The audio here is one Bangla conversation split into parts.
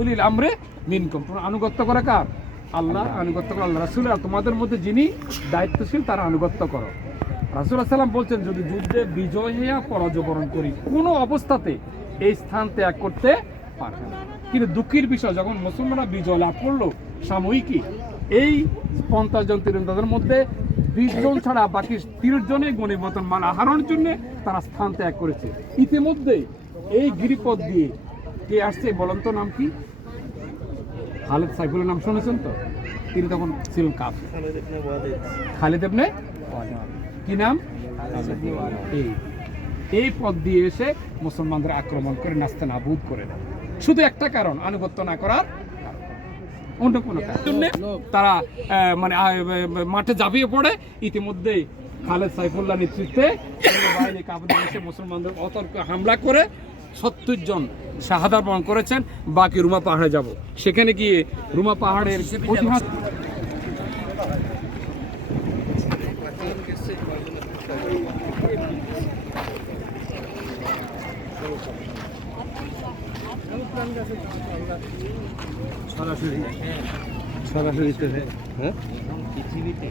উলিল আমরে মিনকুম, তোমরা আনুগত্য করে কার? আল্লাহ, আনুগত্য করো আল্লাহ রাসূল, আর তোমাদের মধ্যে যিনি দায়িত্বশীল তারা আনুগত্য করো। রাসূল সাল্লাল্লাহু বলছেন, যদি যুদ্ধে বিজয় হইয়া পরাজয় বরণ করি, কোনো অবস্থাতে এই স্থান ত্যাগ করতে পারবে না। কিন্তু দুঃখের বিষয়, যখন মুসলমানরা বিজয় লাভ করলো সাময়িকই, এই 50 জন তীরন্দাজের মধ্যে 20 জন ছাড়া বাকি 30 জনে গণিমতের মাল আহরণের জন্য তারা স্থান ত্যাগ করেছে। ইতিমধ্যে এই গিরিপথ দিয়ে কে আসছে বলেন তো, নাম কি? খালেদ সাইফুলের নাম শুনেছেন তো? তিনি তখন ছিলেন কাফের। খালেদ ইবনে কি নাম? এই পথ দিয়ে এসে মুসলমানদের আক্রমণ করে নাস্তে নাবুদ করে দেয়, শুধু একটা কারণ, আনুগত্য না করার অন্য কোনো কারণে তারা মানে মাঠে ঝাঁপিয়ে পড়ে। ইতিমধ্যে খালেদ সাইফুল্লাহ নেতৃত্বে বাহিনী কাফেররা এসে মুসলমানদের অতর্ক হামলা করে 70 জন শাহাদাত বরণ করেছেন। বাকি রুমা পাহাড়ে যাব, সেখানে গিয়ে রুমা পাহাড়ের ইতিহাস। সরাসরি হ্যাঁ পৃথিবীতে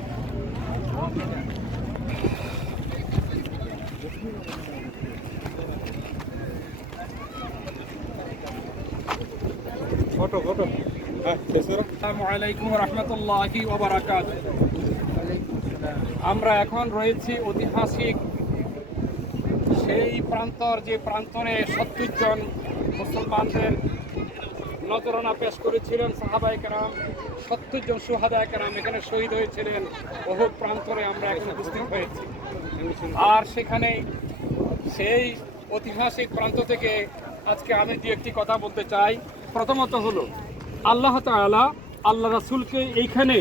আমরা এখন রয়েছি ঐতিহাসিক সেই প্রান্তর, যে প্রান্তরে 70 জন মুসলমানদের নজরানা পেশ করেছিলেন সাহাবায়ে কেরাম। 70 জন শুহাদায়ে কেরাম এখানে শহীদ হয়েছিলেন। উহুদ প্রান্তরে আমরা এখন উপস্থিত হয়েছি, আর সেখানে সেই ঐতিহাসিক প্রান্ত থেকে আজকে আমি দু একটি কথা বলতে চাই। প্রথমত হলো, আল্লাহ তাআলা আল্লাহ রাসূলকে এইখানে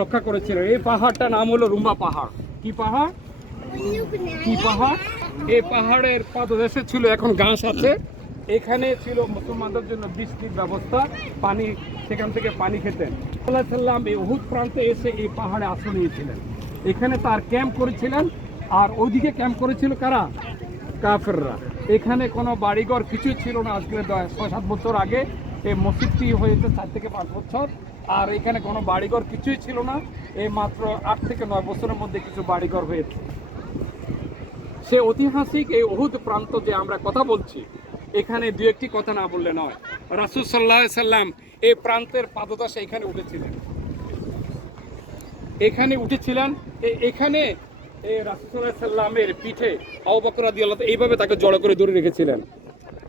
রক্ষা করেছিলেন। এই পাহাড়টার নাম হলো রুমা পাহাড়। কি পাহাড়? কি পাহাড়? এই পাহাড়ের পাদদেশে ছিল, এখন ঘাস আছে, এখানে ছিল মুসলমানদের জন্য বৃষ্টির ব্যবস্থা, পানি, সেখান থেকে পানি খেতেন। আল্লাহ সাল্লাম এই উহুদ প্রান্তে এসে এই পাহাড়ে আশ্রয় নিয়েছিলেন, এখানে তার ক্যাম্প করেছিলেন। আর ওইদিকে ক্যাম্প করেছিল কারা? কাফেররা। এখানে কোনো বাড়িঘর কিছুই ছিল না। আজকে 6-7 বছর আগে এই মসজিদটি হয়েছে, 4 থেকে 5 বছর। আর এখানে কোনো বাড়িঘর কিছুই ছিল না। এই মাত্র 8 থেকে 9 বছরের মধ্যে কিছু বাড়িঘর হয়েছে। সে ঐতিহাসিক এই উহুদ প্রান্ত যে আমরা কথা বলছি, এখানে দু একটি কথা না বললে নয়। রাসূল সাল্লাল্লাহু আলাইহি সাল্লাম এই প্রান্তের পাদদেশে এখানে উঠেছিলেন, এখানে উঠেছিলেন। এখানে এই রাসূল সাল্লাল্লাহু আলাইহি সাল্লামের পিঠে আবু বকর রাদিয়াল্লাহু তাআলা এইভাবে তাকে জড়ো করে ধরে রেখেছিলেন।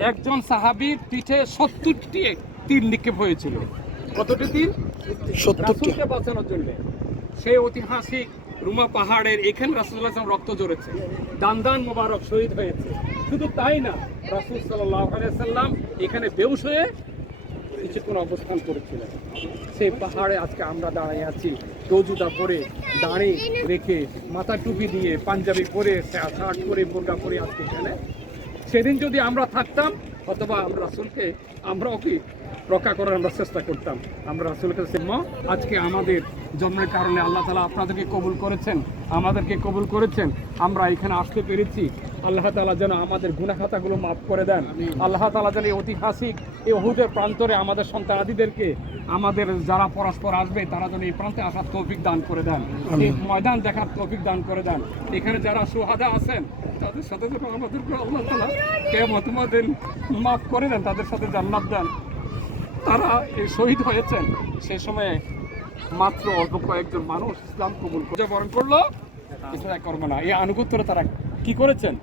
একজন সাহাবীর পিঠে 70টি তীর নিক্ষেপ হয়েছিল। কতটি তীর? 70টি বাঁচানোর জন্য। সেই ঐতিহাসিক রুমা পাহাড়ের এখানে রাসূল সাল্লাল্লাহু আলাইহি সাল্লাম রক্ত ঝরেছে, দান মোবারক শহীদ হয়েছে। শুধু তাই না, রাসূল সাল্লাল্লাহু আলাইহি সাল্লাম এখানে বেহুশ হয়ে কিছুক্ষণ অবস্থান করেছিলেন। সেই পাহাড়ে আজকে আমরা দাঁড়িয়ে আছি, দোজুদা পরে, দাঁড়িয়ে রেখে, মাথা টুপি দিয়ে, পাঞ্জাবি পরে, শার্ট পরে, বোরকা পরে আজকে এখানে। সেদিন যদি আমরা থাকতাম, অথবা আমরা রাসূলকে আমরাও কি রক্ষা করার আমরা চেষ্টা করতাম। আমরা রাসূলকে আজকে আমাদের জন্মের কারণে আল্লাহ তাআলা আপনাদেরকে কবুল করেছেন, আমাদেরকে কবুল করেছেন, আমরা এখানে আসতে পেরেছি। আল্লাহ তাআলা যেন আমাদের গুনাহ খাতাগুলো মাফ করে দেন। আল্লাহ তাআলা যেন এই ঐতিহাসিক এই উহুদের প্রান্তরে আমাদের সন্তানাদিদেরকে, আমাদের যারা পরস্পর আসবে, তারা যেন এই প্রান্তে আসার তৌফিক দান করে দেন, এই ময়দান দেখার তৌফিক দান করে দেন। এখানে যারা শুহাদা আছেন, তাদের সাথে যেন আমাদেরকে আল্লাহ তাআলা কিয়ামত দিন মাফ করে দেন, তাদের সাথে জান্নাত দেন। তারা এই শহীদ হয়েছেন, সেই সময়ে মাত্র অল্প কয়েকজন মানুষ ইসলাম কবুল করে বরণ করলো, ইসলাম করবে না। এই আনুগত্যটা তারা কি করেছেন?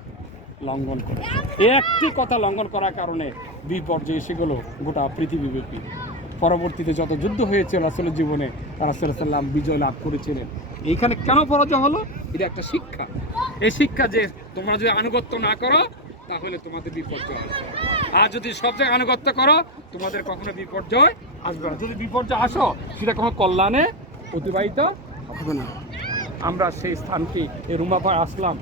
লঙ্ঘন করেছেন। এই একটি কথা লঙ্ঘন করার কারণে বিপর্যয় এসে গেল গোটা পৃথিবীব্যাপী। পরবর্তীতে যত যুদ্ধ হয়েছে রাসূলের জীবনে, রাসূল সাল্লাল্লাহু আলাইহি সাল্লাম বিজয় লাভ করেছিলেন। এইখানে কেন পরাজয় হলো? এটা একটা শিক্ষা। এই শিক্ষা যে তোমরা যদি আনুগত্য না করো, তাহলে তোমাদের বিপর্যয় আসবে। আর যদি সব জায়গায় আনুগত্য করো, তোমাদের কখনো বিপর্যয় আসবে না। যদি বিপর্যয় আসো, সেটা কোনো কল্যাণে অতিবাহিত হবে না। আমরা সেই স্থানটি এই রুমা পাহাড়ে আসলাম।